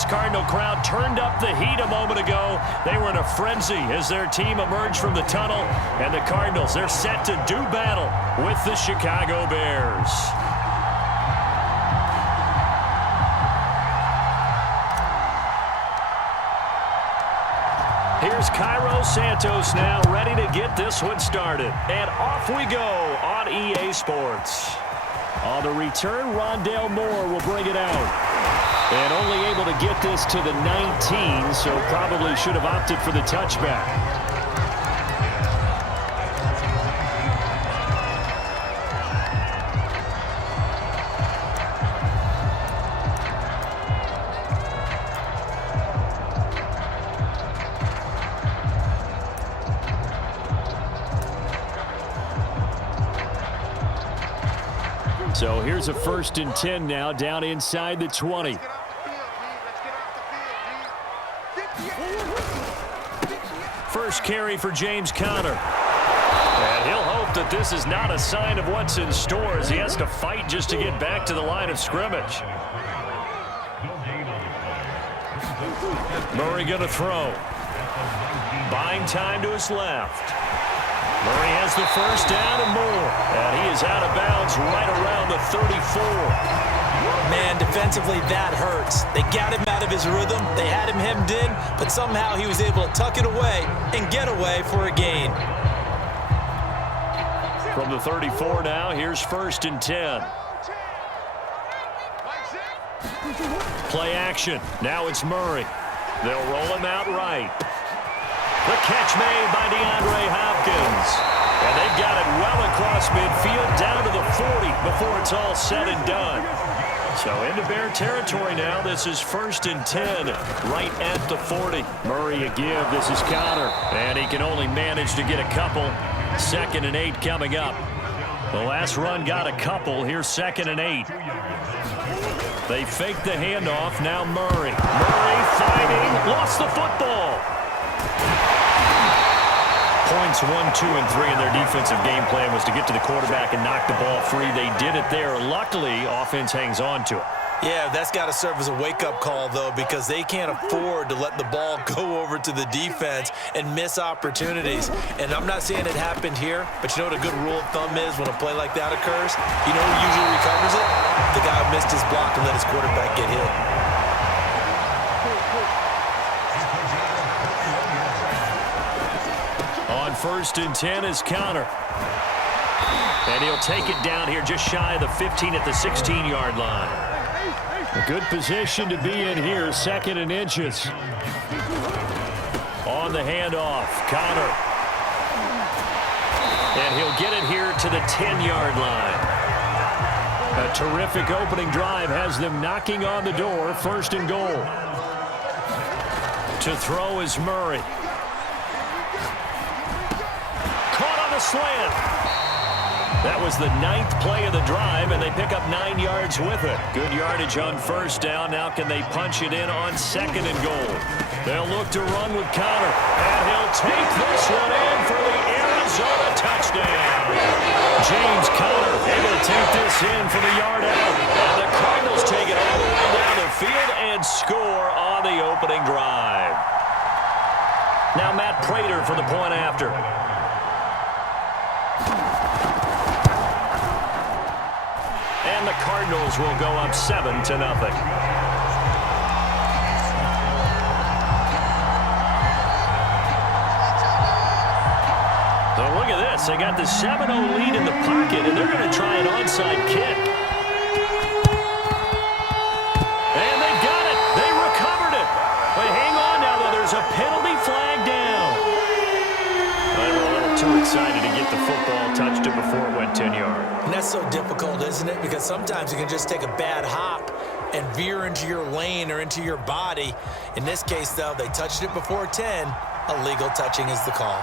This Cardinal crowd turned up the heat a moment ago. They were in a frenzy as their team emerged from the tunnel. And the Cardinals, they're set to do battle with the Chicago Bears. Here's Cairo Santos now ready to get this one started. And off we go on EA Sports. On the return, Rondale Moore will bring it out. And only able to get this to the 19, so probably should have opted for the touchback. So here's a 1st and 10 now down inside the 20. First carry for James Conner. And he'll hope that this is not a sign of what's in store as he has to fight just to get back to the line of scrimmage. Murray going to throw. Buying time to his left. Murray has the first down and more. And he is out of bounds right around the 34. Man, defensively, that hurts. They got him out of his rhythm. They had him hemmed in, but somehow he was able to tuck it away and get away for a gain. From the 34 now, here's 1st and 10. Play action. Now it's Murray. They'll roll him out right. The catch made by DeAndre Hopkins. And they've got it well across midfield down to the 40 before it's all said and done. So into Bear territory now. This is 1st and 10 right at the 40. Murray a give. This is Conner. And he can only manage to get a couple. 2nd and 8 coming up. The last run got a couple. Here's 2nd and 8. They fake the handoff. Now Murray. Murray fighting. Lost the football. Points 1, 2, and 3 in their defensive game plan was to get to the quarterback and knock the ball free. They did it there. Luckily, offense hangs on to it. Yeah, that's got to serve as a wake-up call, though, because they can't afford to let the ball go over to the defense and miss opportunities. And I'm not saying it happened here, but you know what a good rule of thumb is when a play like that occurs? You know who usually recovers it? The guy who missed his block and let his quarterback get hit. On 1st and 10 is Conner. And he'll take it down here just shy of the 15 at the 16-yard line. A good position to be in here, 2nd and inches. On the handoff, Conner. And he'll get it here to the 10-yard line. A terrific opening drive has them knocking on the door, 1st and goal. To throw is Murray. Slant. That was the 9th play of the drive, and they pick up 9 yards with it. Good yardage on 1st down. Now can they punch it in on 2nd and goal? They'll look to run with Conner, and he'll take this one in for the Arizona touchdown. James Conner able to take this in for the yard out. And the Cardinals take it all the way down the field and score on the opening drive. Now Matt Prater for the point after. And the Cardinals will go up 7-0. So look at this. They got the 7-0 lead in the pocket, and they're going to try an onside kick. And they got it. They recovered it. But hang on now, though. There's a penalty flag down. They were a little too excited to get the football, touched it before it went 10 yards. And that's so difficult, isn't it? Because sometimes you can just take a bad hop and veer into your lane or into your body. In this case, though, they touched it before 10. Illegal touching is the call.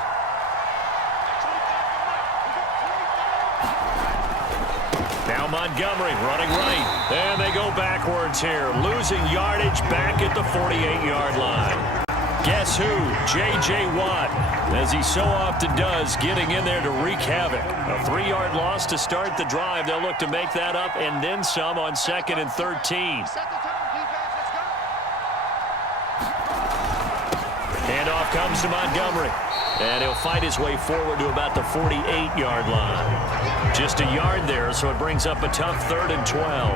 Now Montgomery running right. And they go backwards here. Losing yardage back at the 48-yard line. Guess who? J.J. Watt, as he so often does, getting in there to wreak havoc. A 3-yard loss to start the drive. They'll look to make that up and then some on 2nd and 13. Handoff comes to Montgomery. And he'll fight his way forward to about the 48-yard line. Just a yard there, so it brings up a tough 3rd and 12.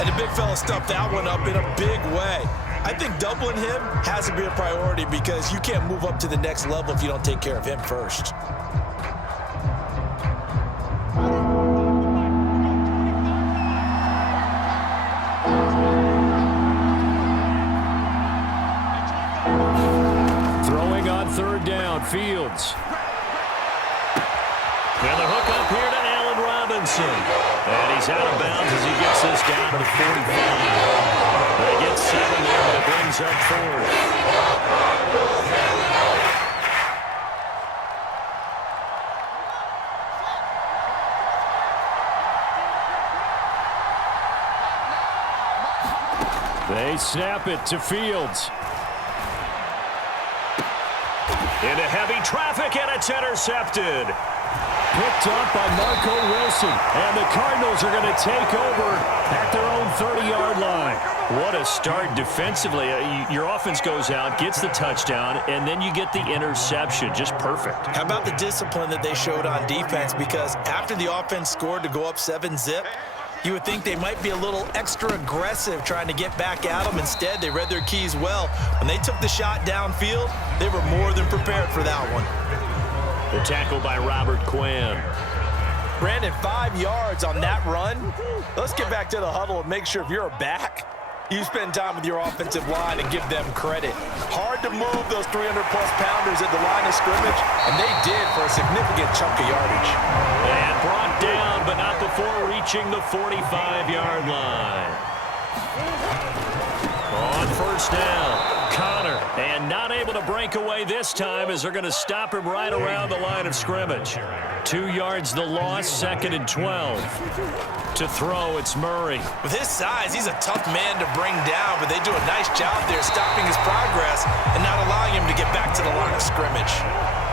And the big fella stuffed that one up in a big way. I think doubling him has to be a priority because you can't move up to the next level if you don't take care of him first. Throwing on 3rd down, Fields. And the hook up here to Allen Robinson. And he's out of bounds as he gets this down to the 45. They get 7 there, but it brings up 4th. They snap it to Fields. Into heavy traffic, and it's intercepted. Picked up by Marco Wilson, and the Cardinals are going to take over at their own 30-yard line. What a start defensively. Your offense goes out, gets the touchdown, and then you get the interception. Just perfect. How about the discipline that they showed on defense? Because after the offense scored to go up 7-zip, you would think they might be a little extra aggressive trying to get back at them. Instead, they read their keys well. When they took the shot downfield, they were more than prepared for that one. The tackle by Robert Quinn. Brandon, 5 yards on that run. Let's get back to the huddle and make sure if you're a back, you spend time with your offensive line and give them credit. Hard to move those 300-plus pounders at the line of scrimmage, and they did for a significant chunk of yardage. And brought down, but not before reaching the 45-yard line. On 1st down. Connor, and not able to break away this time as they're going to stop him right around the line of scrimmage. 2 yards the loss, 2nd and 12. To throw, it's Murray. With his size, he's a tough man to bring down, but they do a nice job there stopping his progress and not allowing him to get back to the line of scrimmage.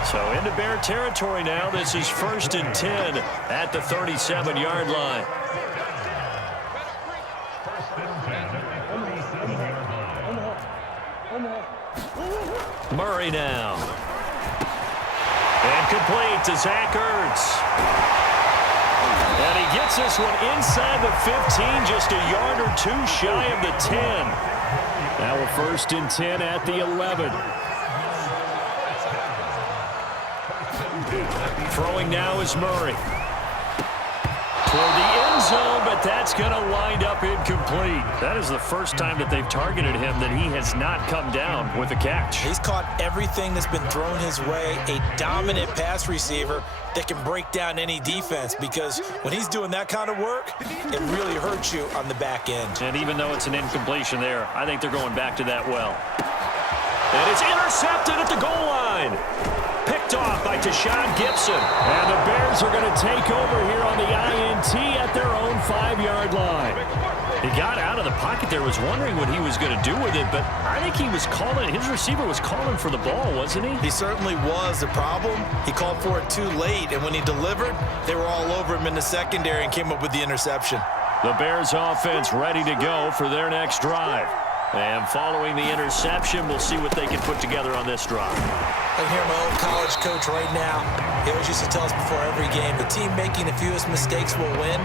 So into Bear territory now. This is 1st and 10 at the 37-yard line. Murray now. And complete to Zach Ertz. And he gets this one inside the 15, just a yard or 2 shy of the 10. Now a 1st and 10 at the 11. Throwing now is Murray. Toward the end zone, but that's going to wind up incomplete. That is the first time that they've targeted him that he has not come down with a catch. He's caught everything that's been thrown his way, a dominant pass receiver that can break down any defense, because when he's doing that kind of work, it really hurts you on the back end. And even though it's an incompletion there, I think they're going back to that well. And it's intercepted at the goal line. Picked off by Tashawn Gibson. And the Bears are going to take over here on the INT at their own 5-yard line. He got out of the pocket there, was wondering what he was going to do with it, but I think he was calling, his receiver was calling for the ball, wasn't he? He certainly was. The problem, he called for it too late, and when he delivered, they were all over him in the secondary and came up with the interception. The Bears offense ready to go for their next drive. And following the interception, we'll see what they can put together on this drive. I can hear my old college coach right now. He always used to tell us before every game, the team making the fewest mistakes will win.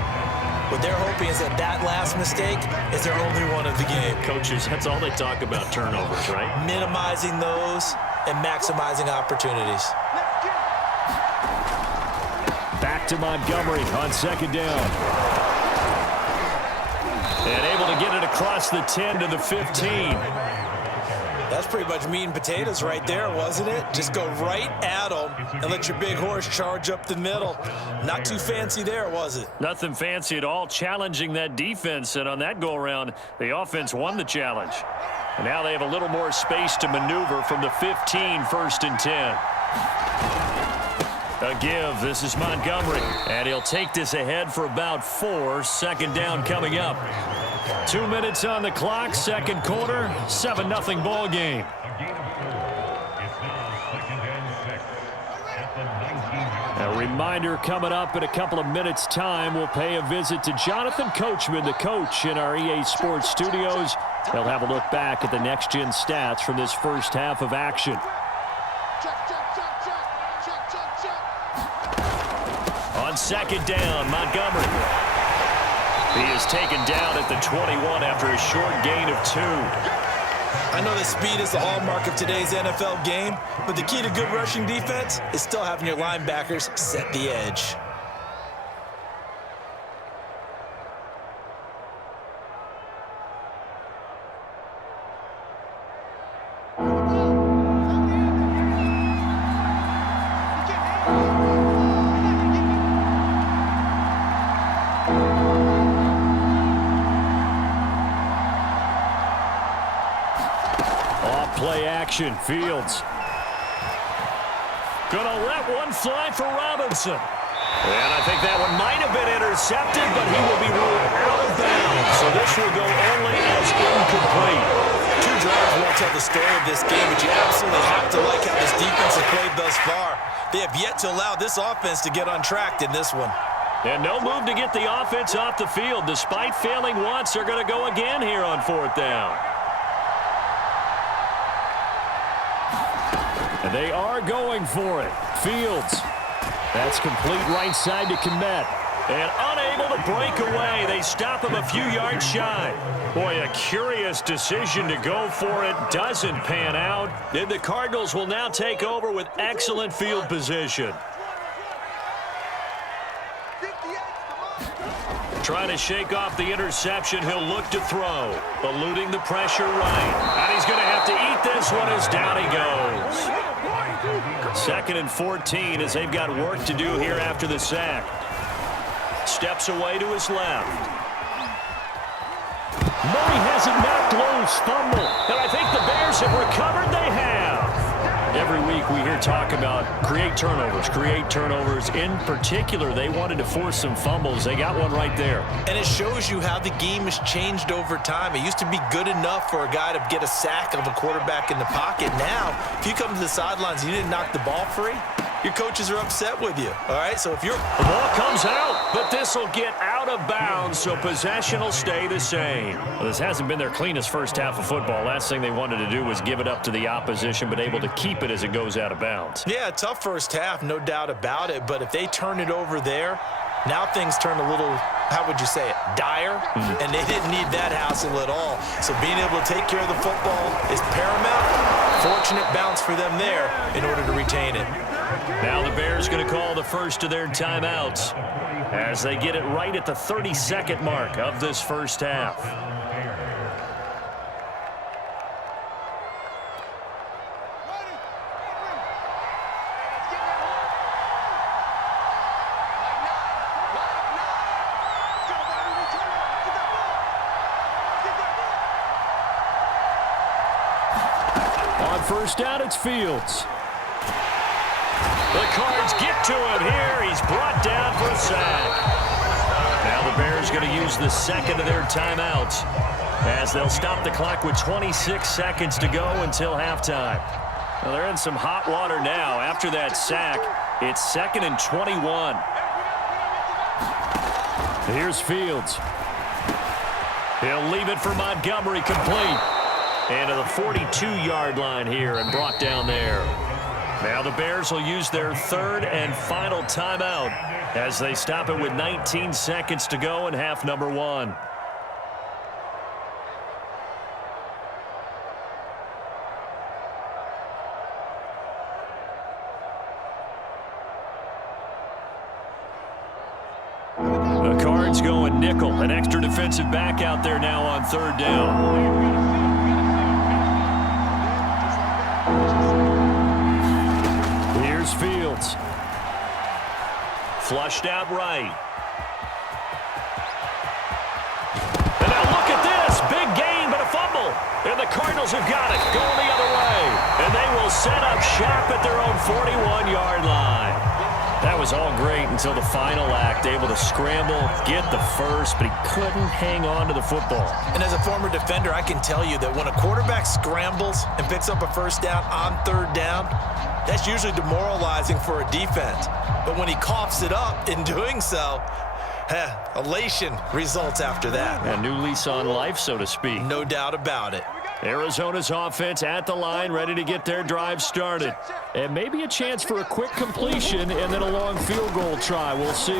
What they're hoping is that that last mistake is their only one of the game. Coaches, that's all they talk about, turnovers, right? Minimizing those and maximizing opportunities. Back to Montgomery on 2nd down. And able to get it across the 10 to the 15. That's pretty much meat and potatoes right there, wasn't it? Just go right at them and let your big horse charge up the middle. Not too fancy there, was it? Nothing fancy at all, challenging that defense. And on that go-around, the offense won the challenge. And now they have a little more space to maneuver from the 15, 1st and 10. A give. This is Montgomery. And he'll take this ahead for about 4. 2nd down coming up. 2 minutes on the clock. 2nd quarter. 7-0 ball game. A reminder coming up in a couple of minutes' time. We'll pay a visit to Jonathan Coachman, the coach in our EA Sports studios. They'll have a look back at the next-gen stats from this first half of action. On second down, Montgomery. He is taken down at the 21 after a short gain of 2. I know that speed is the hallmark of today's NFL game, but the key to good rushing defense is still having your linebackers set the edge. Play action, Fields. Gonna let one fly for Robinson. And I think that one might have been intercepted, but he will be ruled out of bounds. So this will go only as incomplete. 2 drives won't tell the story of this game, but you absolutely have to like how this defense has played thus far. They have yet to allow this offense to get on track in this one. And no move to get the offense off the field. Despite failing once, they're going to go again here on 4th down. And they are going for it. Fields. That's complete right side to Kmet. And unable to break away. They stop him a few yards shy. Boy, a curious decision to go for it. Doesn't pan out. And the Cardinals will now take over with excellent field position. Trying to shake off the interception. He'll look to throw. Eluding the pressure right. And he's going to have to eat this one as down he goes. 2nd and 14 as they've got work to do here after the sack. Steps away to his left. Murray has it knocked loose. Fumble. And I think the Bears have recovered. They have. Every week we hear talk about create turnovers. In particular, they wanted to force some fumbles. They got one right there. And it shows you how the game has changed over time. It used to be good enough for a guy to get a sack of a quarterback in the pocket. Now, if you come to the sidelines and you didn't knock the ball free, your coaches are upset with you. All right, so if you're... The ball comes out, but this will get out of bounds, so possession will stay the same. Well, this hasn't been their cleanest first half of football. Last thing they wanted to do was give it up to the opposition, but able to keep it as it goes out of bounds. Yeah, tough first half, no doubt about it, but if they turn it over there, now things turn a little, how would you say it, dire, and they didn't need that hassle at all. So being able to take care of the football is paramount. Fortunate bounce for them there in order to retain it. Now the Bears going to call the first of their timeouts as they get it right at the 30-second mark of this first half. On first down, it's Fields. The Cards get to him here. He's brought down for a sack. Now the Bears going to use the second of their timeouts as they'll stop the clock with 26 seconds to go until halftime. Well, they're in some hot water now. After that sack, it's 2nd and 21. Here's Fields. He'll leave it for Montgomery, complete. And to the 42-yard line here and brought down there. Now the Bears will use their 3rd and final timeout as they stop it with 19 seconds to go in half number 1. The Cards going nickel. An extra defensive back out there now on 3rd down. Here's Fields. Flushed out right. And now look at this. Big gain, but a fumble. And the Cardinals have got it. Going the other way. And they will set up shop at their own 41-yard line. That was all great until the final act. Able to scramble, get the first, but he couldn't hang on to the football. And as a former defender, I can tell you that when a quarterback scrambles and picks up a first down on 3rd down, that's usually demoralizing for a defense. But when he coughs it up in doing so, elation results after that. A new lease on life, so to speak. No doubt about it. Arizona's offense at the line, ready to get their drive started. And maybe a chance for a quick completion and then a long field goal try. We'll see.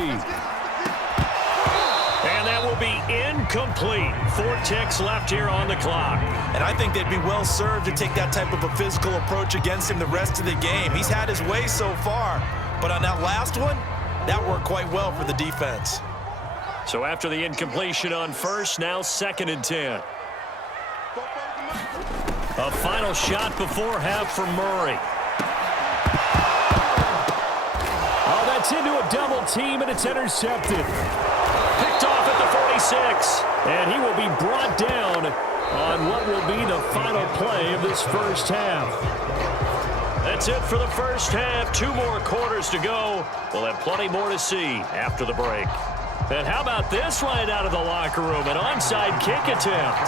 And that will be incomplete. 4 ticks left here on the clock. And I think they'd be well served to take that type of a physical approach against him the rest of the game. He's had his way so far, but on that last one, that worked quite well for the defense. So after the incompletion on first, now 2nd and 10. A final shot before half for Murray. Oh, that's into a double team, and it's intercepted. Picked off at the 46, and he will be brought down on what will be the final play of this first half. That's it for the first half. 2 more quarters to go. We'll have plenty more to see after the break. And how about this right out of the locker room? An onside kick attempt.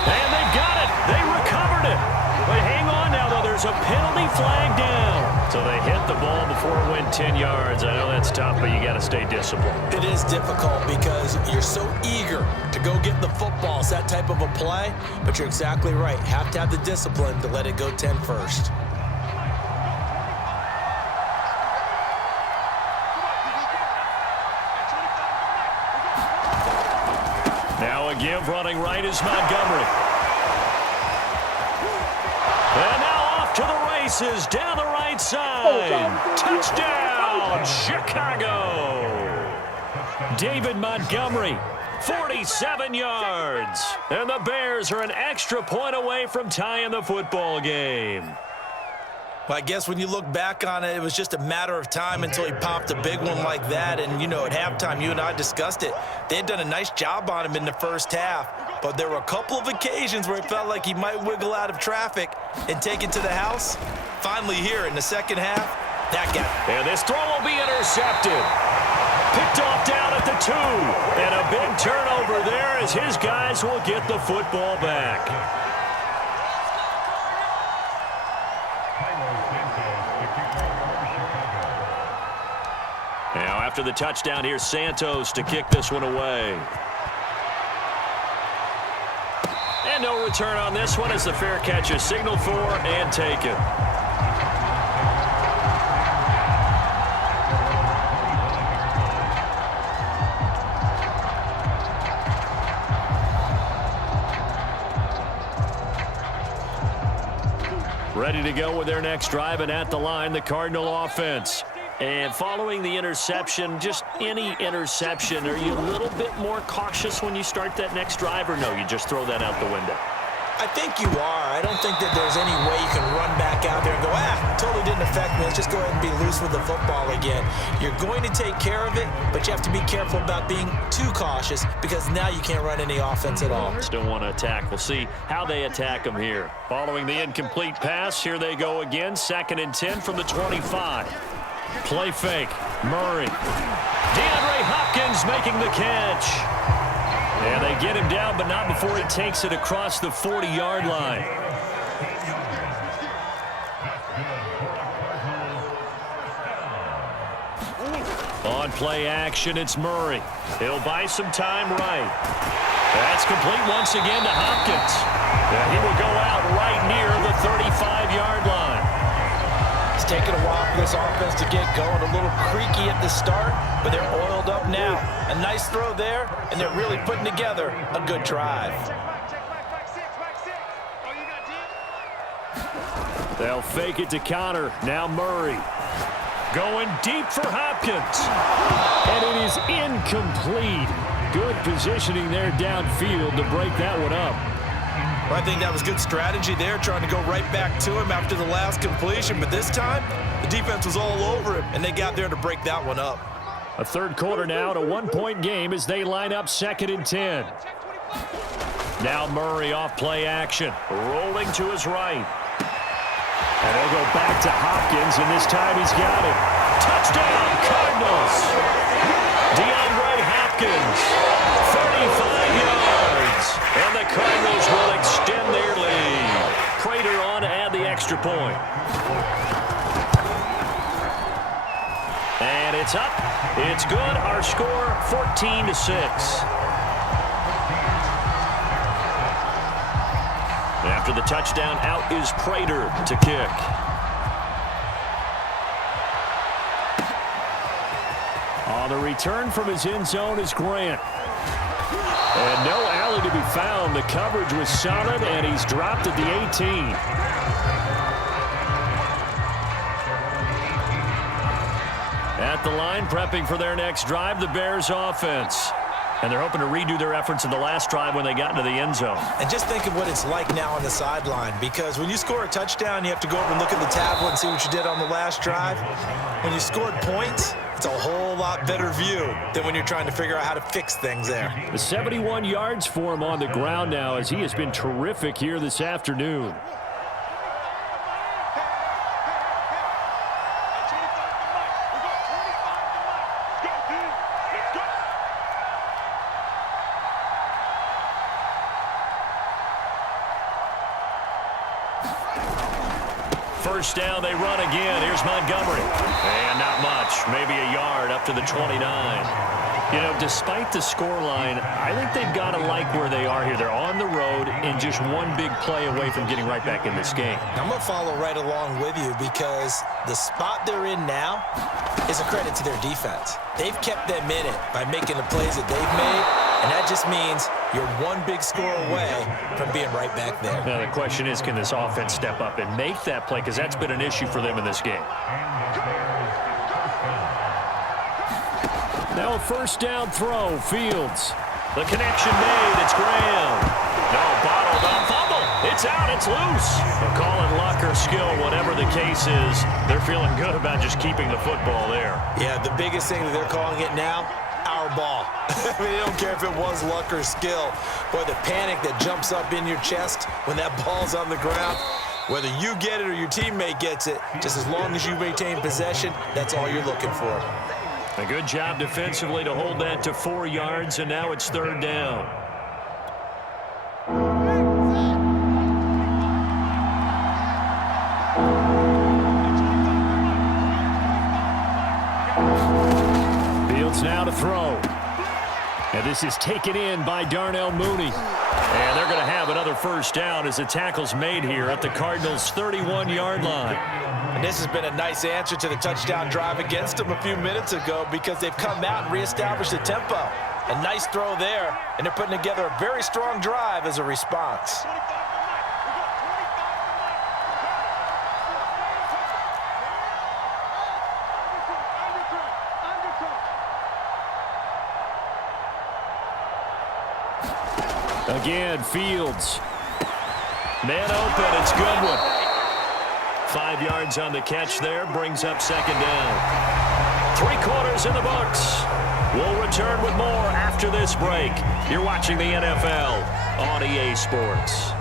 And they got it. They recovered it. But hang on now, though. There's a penalty flag down. So they hit the ball before it went 10 yards. I know that's tough, but you got to stay disciplined. It is difficult because you're so eager to go get the football. It's that type of a play, but you're exactly right. Have to have the discipline to let it go 10 first. Now a give running right is Montgomery. And now off to the races down the right side. Touchdown, Chicago. David Montgomery, 47 yards. And the Bears are an extra point away from tying the football game. Well, I guess when you look back on it, it was just a matter of time until he popped a big one like that. And, you know, at halftime, you and I discussed it. They had done a nice job on him in the first half. But there were a couple of occasions where it felt like he might wiggle out of traffic and take it to the house. Finally here in the second half, that guy. And this throw will be intercepted. Picked off down at the 2. And a big turnover there as his guys will get the football back. Now after the touchdown, here's Santos to kick this one away. And no return on this one as the fair catch is signaled for and taken. Ready to go with their next drive, and at the line, the Cardinal offense. And following the interception, just any interception, are you a little bit more cautious when you start that next drive, or no, you just throw that out the window? I think you are. I don't think that there's any way you can run back out there and go, totally didn't affect me. Let's just go ahead and be loose with the football again. You're going to take care of it, but you have to be careful about being too cautious because now you can't run any offense at all. Still want to attack. We'll see how they attack them here. Following the incomplete pass, here they go again. 2nd and 10 from the 25. Play fake. Murray. DeAndre Hopkins making the catch. And they get him down, but not before he takes it across the 40-yard line. On play action, it's Murray. He'll buy some time right. That's complete once again to Hopkins. And he will go out right near the 35-yard line. It's taken a while for this offense to get going. A little creaky at the start, but they're oiled up now. A nice throw there, and they're really putting together a good drive. They'll fake it to Connor. Now Murray. Going deep for Hopkins. And it is incomplete. Good positioning there downfield to break that one up. Well, I think that was good strategy there, trying to go right back to him after the last completion. But this time, the defense was all over him, and they got there to break that one up. A third quarter now, a 1-point game as they line up 2nd and 10. Now Murray off play action, rolling to his right. And they'll go back to Hopkins, and this time he's got it. Touchdown, Cardinals! DeAndre Hopkins, 35 yards. And the Cardinals will extend their lead. Prater on to add the extra point. And it's up. It's good. Our score, 14-6. After the touchdown, out is Prater to kick. On the return from his end zone is Grant. And no alley to be found. The coverage was solid, and he's dropped at the 18. At the line, prepping for their next drive, the Bears offense. And they're hoping to redo their efforts in the last drive when they got into the end zone. And just think of what it's like now on the sideline, because when you score a touchdown, you have to go over and look at the tablet and see what you did on the last drive. When you scored points, it's a whole lot better view than when you're trying to figure out how to fix things there. The 71 yards for him on the ground now, as he has been terrific here this afternoon. First down, they run again. Here's Montgomery. And not much. Maybe a yard up to the 29. You know, despite the scoreline, I think they've got to like where they are here. They're on the road and just one big play away from getting right back in this game. I'm going to follow right along with you, because the spot they're in now is a credit to their defense. They've kept them in it by making the plays that they've made, and that just means you're one big score away from being right back there. Now, the question is, can this offense step up and make that play? Because that's been an issue for them in this game. Now a first down throw, Fields. The connection made, it's Graham. No, bottled up, fumble. It's out, it's loose. They'll call it luck or skill, whatever the case is. They're feeling good about just keeping the football there. Yeah, the biggest thing that they're calling it now, our ball. I mean, they don't care if it was luck or skill. Boy, the panic that jumps up in your chest when that ball's on the ground, whether you get it or your teammate gets it, just as long as you maintain possession, that's all you're looking for. A good job defensively to hold that to 4 yards, and now it's third down. Fields now to throw. And this is taken in by Darnell Mooney. And they're going to have another first down as the tackle's made here at the Cardinals' 31-yard line. And this has been a nice answer to the touchdown drive against them a few minutes ago, because they've come out and reestablished the tempo. A nice throw there, and they're putting together a very strong drive as a response. Again, Fields. Man open, it's Goodwin. 5 yards on the catch there, brings up second down. 3 quarters in the books. We'll return with more after this break. You're watching the NFL on EA Sports.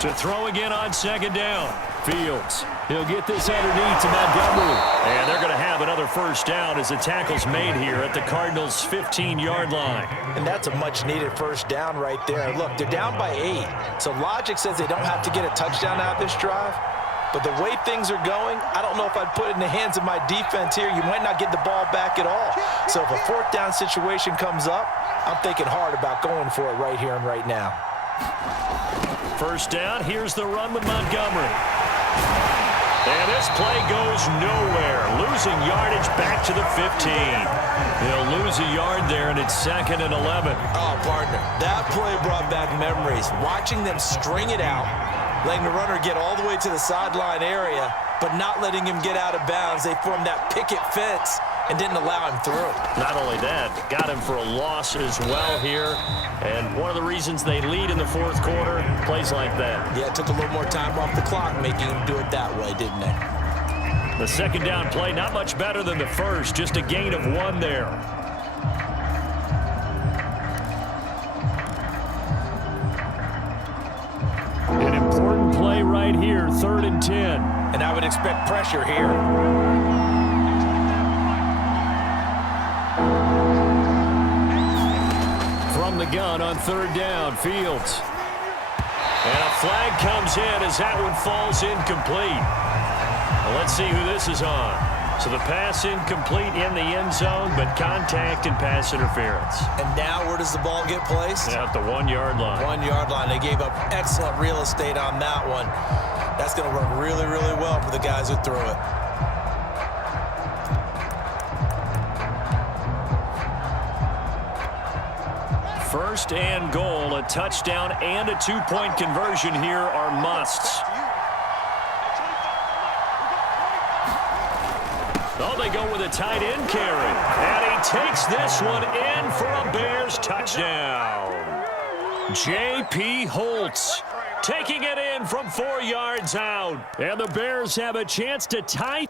To throw again on second down. Fields. He'll get this underneath to Montgomery. And they're going to have another first down as the tackle's made here at the Cardinals' 15-yard line. And that's a much-needed first down right there. Look, they're down by 8. So logic says they don't have to get a touchdown out of this drive. But the way things are going, I don't know if I'd put it in the hands of my defense here. You might not get the ball back at all. So if a fourth down situation comes up, I'm thinking hard about going for it right here and right now. First down, here's the run with Montgomery. And this play goes nowhere. Losing yardage back to the 15. He'll lose a yard there, and it's 2nd and 11. Oh, partner, that play brought back memories. Watching them string it out, letting the runner get all the way to the sideline area, but not letting him get out of bounds. They formed that picket fence and didn't allow him through. Not only that, got him for a loss as well here. And one of the reasons they lead in the fourth quarter, plays like that. Yeah, it took a little more time off the clock making him do it that way, didn't they? The second down play, not much better than the first, just a gain of 1 there. An important play right here, 3rd and 10. And I would expect pressure here. From the gun on 3rd down, Fields. And a flag comes in as that one falls incomplete. Well, let's see who this is on. So the pass incomplete in the end zone, but contact and pass interference. And now where does the ball get placed? At the 1-yard line. 1-yard line. They gave up excellent real estate on that one. That's going to work really, really well for the guys who threw it. First and goal, a touchdown and a two-point conversion here are musts. Oh, they go with a tight end carry. And he takes this one in for a Bears touchdown. J.P. Holtz taking it in from 4 yards out. And the Bears have a chance to tie.